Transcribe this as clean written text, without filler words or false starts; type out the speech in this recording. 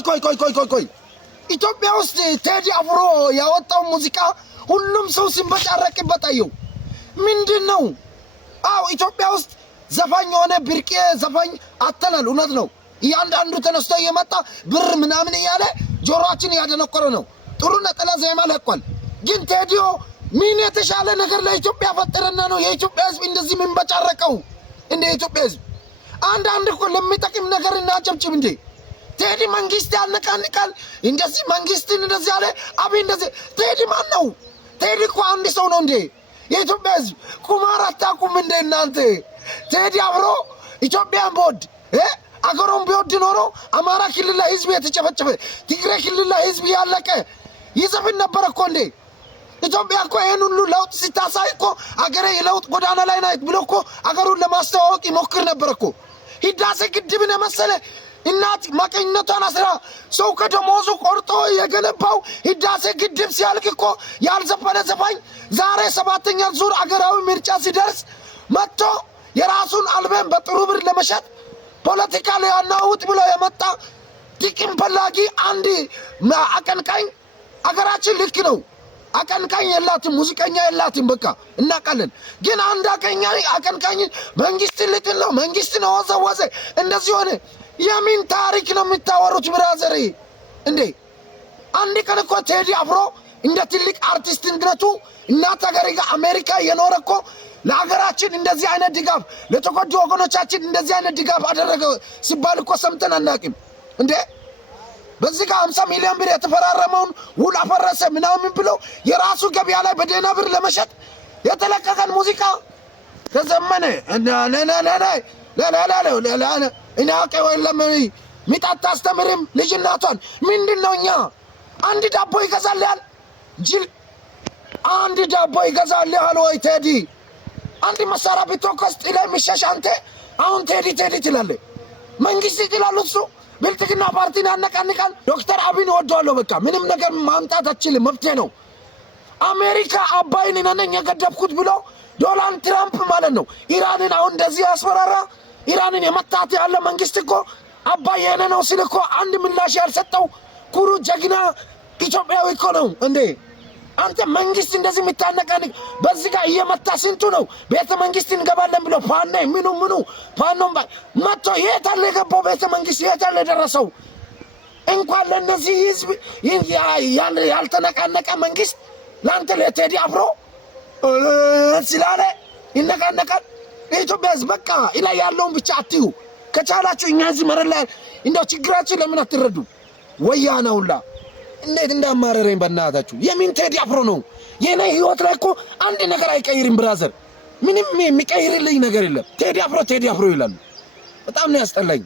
ቆይ ኢትዮጵያ ውስጥ ቴዲ አፍሮ ያወጣው ሙዚቃ ሁሉም ሰው ሲንበጫረቅበት አየው ምንድነው? አው ኢትዮጵያ ውስጥ ዘፋኝ ሆነ ብርቄ ዘፋኝ አተናል እውነት ነው። ያንዳንዱ ተነስቶ የመጣ ብር ምናምን ያለ ጆሮአችን ያደነቆረ ነው። ጥሩ ነጠላ ዜማ ለቋል። ግን ቴዲዮ ምን የተሻለ ነገር ለኢትዮጵያ ፈጠረና ነው የኢትዮጵያ ህዝብ እንደዚህ ምንበጫረቀው? እንደ ኢትዮጵያ ህዝብ አንድ እኮ ለሚጠቅም ነገር እናጨብጭብ እንዴ። ቴዲ መንግስት ያነቃንቃል እንደዚህ መንግስትን እንደዚህ ያለ አብይ እንደዚህ ቴዲ ማን ነው? ቴዲ እኮ አንድ ሰው ነው እንዴ? የኢትዮጵያ ህዝብ ቁማር አታውቁም እንዴ እናንተ? ቴዲ አፍሮ ኢትዮጵያን ቦድ አገሩን ቢወድ ኖሮ አማራ ክልል ላይ ህዝብ የተጨፈጨፈ ትግራይ ክልል ላይ ህዝብ ያለቀ ይዘፍን ነበር እኮ እንዴ። ኢትዮጵያ እኮ ይሄን ሁሉ ለውጥ ሲታሳይ እኮ አገሬ የለውጥ ጎዳና ላይ ናት ብሎ እኮ አገሩን ለማስተዋወቅ ይሞክር ነበር እኮ። ህዳሴ ግድብን የመሰለ እናት ማቀኝነቷን አስራ ሰው ከደሞዙ ቆርጦ የገነባው ህዳሴ ግድብ ሲያልቅ እኮ ያልዘፈነ ዘፋኝ ዛሬ 7ኛ ዙር አገራዊ ምርጫ ሲደርስ መጥቶ የራሱን አልበም በጥሩ ብር ለመሸጥ ፖለቲካ ላይ አናውጥ ብሎ የመጣ ጥቅም ፈላጊ አንድ አቀንቃኝ አገራችን ልክ ነው። አቀንቃኝ የላትም፣ ሙዚቀኛ የላትም። በቃ እናቃለን። ግን አንድ አቀንቃኝ መንግስት ልጥል ነው መንግስት ነው ወዘወዘ እንደዚህ ሆነ። የምን ታሪክ ነው የምታወሩት ብራዘር እንዴ? አንድ ቀን እኮ ቴዲ አፍሮ እንደ ትልቅ አርቲስትነቱ እናት ሀገር አሜሪካ የኖረ እኮ ለሀገራችን እንደዚህ አይነት ድጋፍ ለተጎዱ ወገኖቻችን እንደዚህ አይነት ድጋፍ አደረገ ሲባል እኮ ሰምተን አናውቅም እንዴ? በዚህ ጋር 50 ሚሊዮን ብር የተፈራረመውን ውል አፈረሰ ምናምን ብሎ የራሱ ገበያ ላይ በደህና ብር ለመሸጥ የተለቀቀን ሙዚቃ ተዘመነ እኔ አውቄው የለም ሚጣት አስተምርም ልጅናቷን ምንድነው? እኛ አንድ ዳቦ ይገዛልሃል ጅል፣ አንድ ዳቦ ይገዛልሃል ወይ ቴዲ? አንድ መሳሪያ ቢተኮስ ጥለህ የሚሸሽ አንተ አሁን ቴዲ ትላለህ። መንግስት ይጥላል እሱ ብልጽግና ፓርቲን ያነቃንቃል። ዶክተር አብይን ወደዋለሁ በቃ ምንም ነገር ማምጣት አትችልም መብቴ ነው። አሜሪካ አባይን ነኝ የገደብኩት ብሎ ዶናልድ ትራምፕ ማለት ነው ኢራንን አሁን እንደዚህ ያስፈራራ። ኢራንን የመታት ያለ መንግስት እኮ አባይ የኔ ነው ሲል እኮ አንድ ምላሽ ያልሰጠው ኩሩ ጀግና ኢትዮጵያዊ እኮ ነው እንዴ። አንተ መንግስት እንደዚህ የሚታነቃንቅ በዚህ ጋር እየመታ ስንቱ ነው ቤተ መንግስት እንገባለን ብሎ ፋና ምኑ ፋኖም መጥቶ የታለ የገባው ቤተ መንግስት የታለ ደረሰው? እንኳን ለነዚህ ህዝብ ያልተነቃነቀ መንግስት ላንተ ለቴዲ አፍሮ ስላለ ይነቃነቃል። የኢትዮጵያ ህዝብ በቃ ኢላ ያለውን ብቻ አትዩ። ከቻላችሁ እኛ እዚህ መረላ እንደው ችግራችን ለምን አትረዱ? ወያናውላ እንዴት እንዳማረረኝ በእናታችሁ። የምን ቴዲ አፍሮ ነው? የኔ ህይወት ላይ እኮ አንድ ነገር አይቀይርም ብራዘር። ምንም የሚቀይርልኝ ነገር የለም። ቴዲ አፍሮ ይላሉ። በጣም ነው ያስጠላኝ።